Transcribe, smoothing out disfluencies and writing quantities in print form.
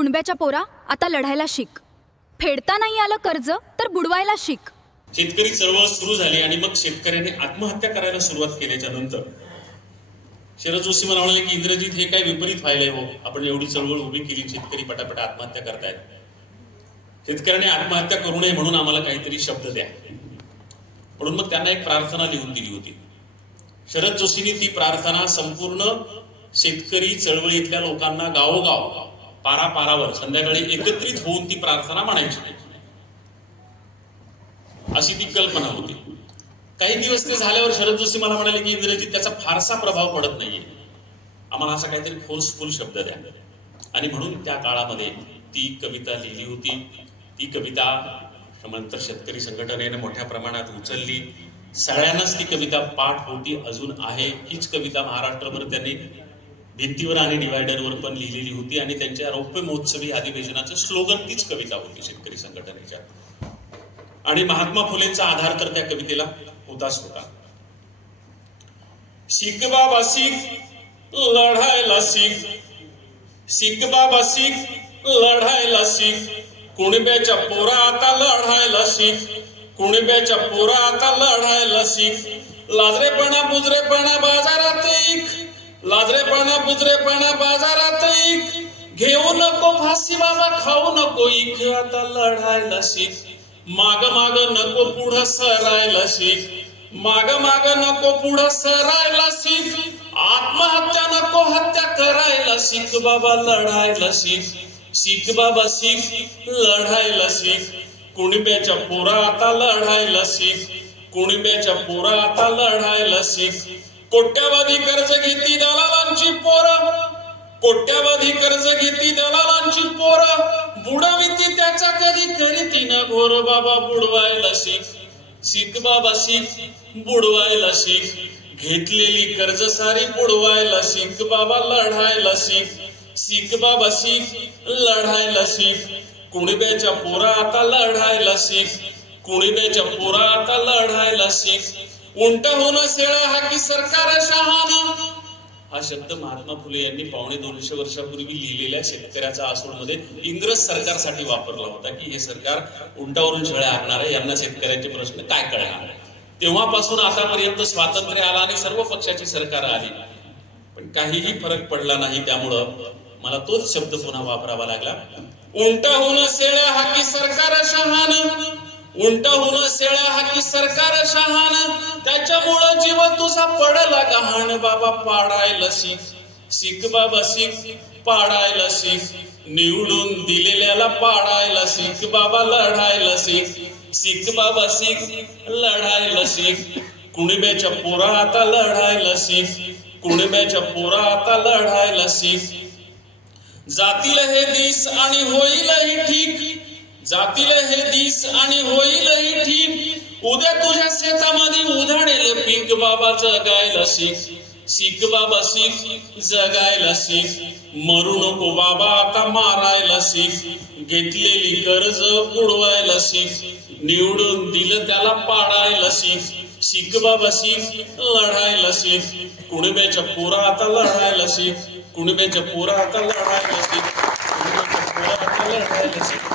कुणब्याच्या पोरा आता लढायला शिक. फेडता नाही आलं कर्ज तर बुडवायला शिक. शेतकरी चळवळ सुरू झाली आणि मग शेतकऱ्यांनी आत्महत्या करायला सुरुवात केल्याच्या नंतर शरद जोशी मला म्हणाले की इंद्रजीत हे काय विपरीत व्हायलंय हो, आपण एवढी चळवळ उभी केली, शेतकरी पटापटा आत्महत्या करतायत, शेतकऱ्यांनी आत्महत्या करू नये म्हणून आम्हाला काहीतरी शब्द द्या. म्हणून मग त्यांना एक प्रार्थना लिहून दिली होती. शरद जोशींनी ती प्रार्थना संपूर्ण शेतकरी चळवळीतल्या लोकांना गावोगाव पारापारावर संध्याकाळी एकत्रित होऊन ती प्रार्थना म्हणायची, अशी ती कल्पना होती. काही दिवस ते झाल्यावर शरद जोशी मला म्हणाले की इंद्रजीत त्याचा फारसा प्रभाव पडत नाहीये, आम्हाला असा काहीतरी फोर्सफुल शब्द द्या. आणि म्हणून त्या काळामध्ये ती कविता लिहिली होती. ती कविता नंतर शेतकरी संघटनेने मोठ्या प्रमाणात उचलली. सगळ्यांनाच ती कविता पाठ होती, अजून आहे. हीच कविता महाराष्ट्रभर त्यांनी भिंतीवर आणि डिवायडरवर पण लिहिलेली होती आणि त्यांच्या रौप्य महोत्सवी अधिवेशनाचं स्लोगन तीच कविता होती शेतकरी संघटनेच्या. आणि महात्मा फुलेंचा आधार तर त्या कवितेला होताच होता. शिक बाबा शिक, लढायला शिक, शिक बाबा शिक, लढायला शिक, कुणब्याच्या पोरा आता लढायला शिक, कुणब्याच्या पोरा आता लढायला शिक. लाजरेपणा बुजरेपणा बाजारात इक, लाजरेपणा बुजरेपणा बाजारात इक, घेऊ नको फाशी बाबा खाऊ नको इक, आता लढायला शिक. माग माग नको पुढं सरायला शिक, माग माग नको पुढं सरायला शिक, आत्महत्या नको हत्या करायला शिक बाबा लढायला शिक, शिक बाबा शिक, लढायला शिक. कुणब्याच्या पोरा आता लढायला शिक, कुणब्याच्या पोरा आता लढायला शिक. कोट्यावधी कर्ज घेती दलालांची पोरं, कोट्यावधी कर्ज घेती दलालांची पोरं, बुडविती त्याचा कधी करीती न घोर बाबा बुडवायला शिक, शिक बाबा शिक, बुडवायला शिक. घेतलेली कर्ज सारी बुडवायला शिक बाबा लढायला शिक, शिक बाबा शिक, लढायला शिक. कुणब्याच्या पोरा आता लढायला शिक, कुणब्याच्या पोरा आता लढायला शिक. उंट होणं शेळ्या हाकी सरकार शहाणं, हा शब्द महात्मा फुले यांनी 250 वर्षापूर्वी लिहिलेल्या शेतकऱ्याचा आसूडमध्ये इंग्रज सरकारसाठी वापरला होता की हे सरकार उंटावरून शेळ्या हाकणार आहे, यांना शेतकऱ्यांचे प्रश्न काय कळणार. तेव्हापासून आतापर्यंत स्वातंत्र्य आला आणि सर्व पक्षाची सरकार आली, पण काहीही फरक पडला नाही. त्यामुळं मला तोच शब्द पुन्हा वापरावा लागला. उंट होणं शेळ्या हाकी सरकार शहाणं, उंट होणं शेळ्या हाकी सरकार शहाणं, त्याच्यामुळं जीव तुझा पडला गहाण बाबा पाडायला शिक, शिक बाबा शिक, पाडायला शिक. निवडून दिलेल्याला पाडायला शिक बाबा लढायला शिक, शिक बाबा शिक, लढायला शिक. कुणब्याच्या पोरा आता लढायला शिक, कुणब्याच्या पोरा आता लढायला शिक. जातील हे दिस आणि होईलही ठीक, जातील हे दिस आणि होईलही ठीक, उद्या तुझ्या शेतामध्ये उधाणेल पीक बाबा जगायला शिक, शिक बाबा शिक, जगायला शिक. मरू नको बाबा आता मारायला शिक, घेतलेली कर्ज बुडवायला शिक, निवडून दिलं त्याला पाडायला शिक, शिक बाबा शिक, लढायला शिक. कुणब्याच्या पोरा आता लढायला शिक, कुणब्याच्या पोरा आता लढायला शिक, कुणब्याच्या पोरा आता लढायला शिक.